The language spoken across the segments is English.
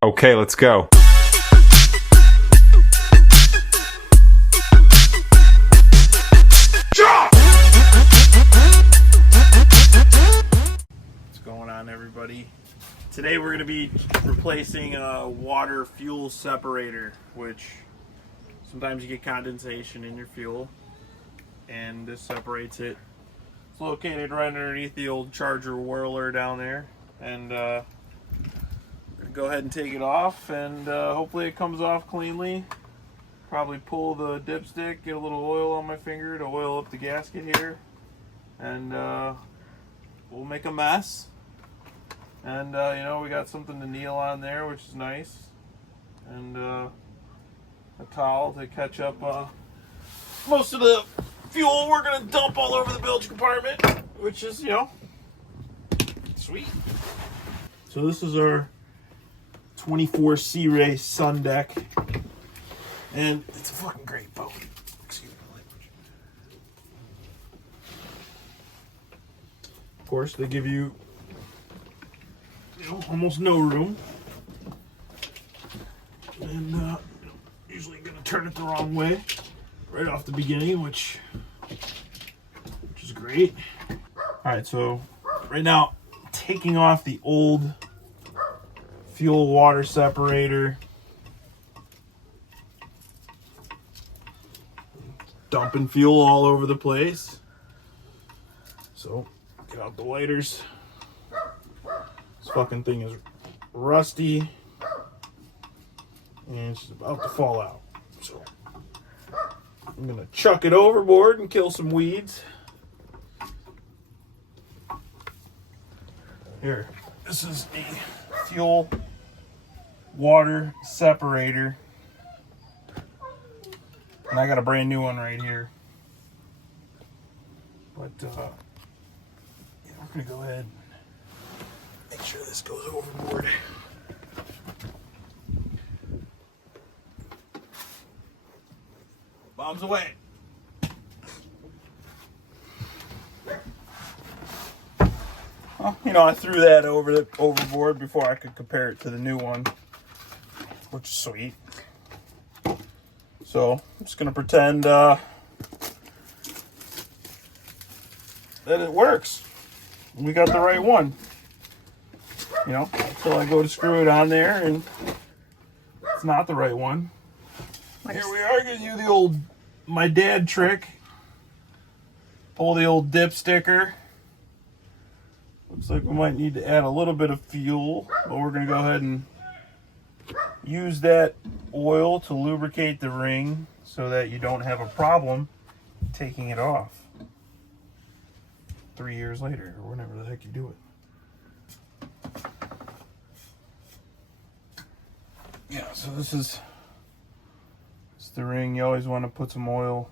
Okay, let's go. What's going on, everybody? Today we're going to be replacing a water fuel separator, which sometimes you get condensation in your fuel, and this separates it. It's located right underneath the old Charger whirler down there, and go ahead and take it off, and hopefully it comes off cleanly. Probably pull the dipstick, get a little oil on my finger to oil up the gasket here, and we'll make a mess. And you know, we got something to kneel on there, which is nice, and a towel to catch up most of the fuel we're gonna dump all over the bilge compartment, which is, you know, sweet. So this is our 24 Sea Ray Sun Deck, and it's a fucking great boat. Excuse my language. Of course, they give you, almost no room, and usually gonna turn it the wrong way right off the beginning, which is great. All right, so right now, taking off the old fuel water separator, dumping fuel all over the place. So get out the lighters. This fucking thing is rusty and it's about to fall out. So I'm gonna chuck it overboard and kill some weeds. Here, this is a fuel water separator, and I got a brand new one right here, but yeah, we're gonna go ahead and make sure this goes overboard. Bombs away. Well, you know, I threw that overboard before I could compare it to the new one, which is sweet. So I'm just gonna pretend that it works. We got the right one. You know, until I go to screw it on there and it's not the right one. Here we are, gonna use my dad trick. Pull the old dip sticker. Looks like we might need to add a little bit of fuel, but we're going to go ahead and use that oil to lubricate the ring so that you don't have a problem taking it off 3 years later, or whenever the heck you do it. Yeah, so this is the ring. You always want to put some oil,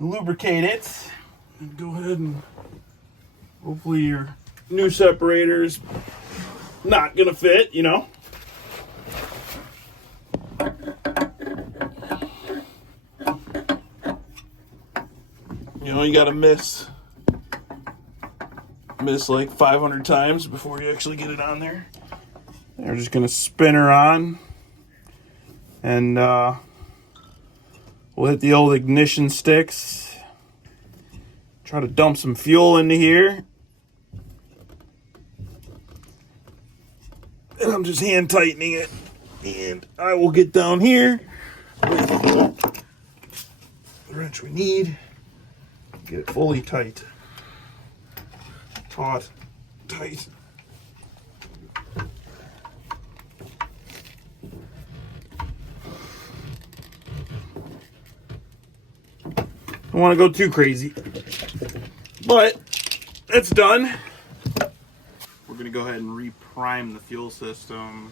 lubricate it, and go ahead and hopefully your new separator's not gonna fit, you know. You know, you gotta miss like 500 times before you actually get it on there. We're just gonna spin her on, and we'll hit the old ignition sticks. Try to dump some fuel into here. And I'm just hand tightening it. And I will get down here with the wrench we need. Get it fully tight. Taut, tight. Don't want to go too crazy. But it's done. We're going to go ahead and reprime the fuel system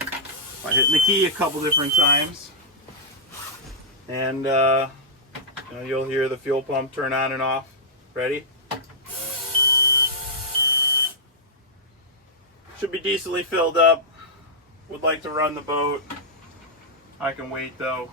by hitting the key a couple different times. And you'll hear the fuel pump turn on and off. Ready? Should be decently filled up. Would like to run the boat. I can wait though.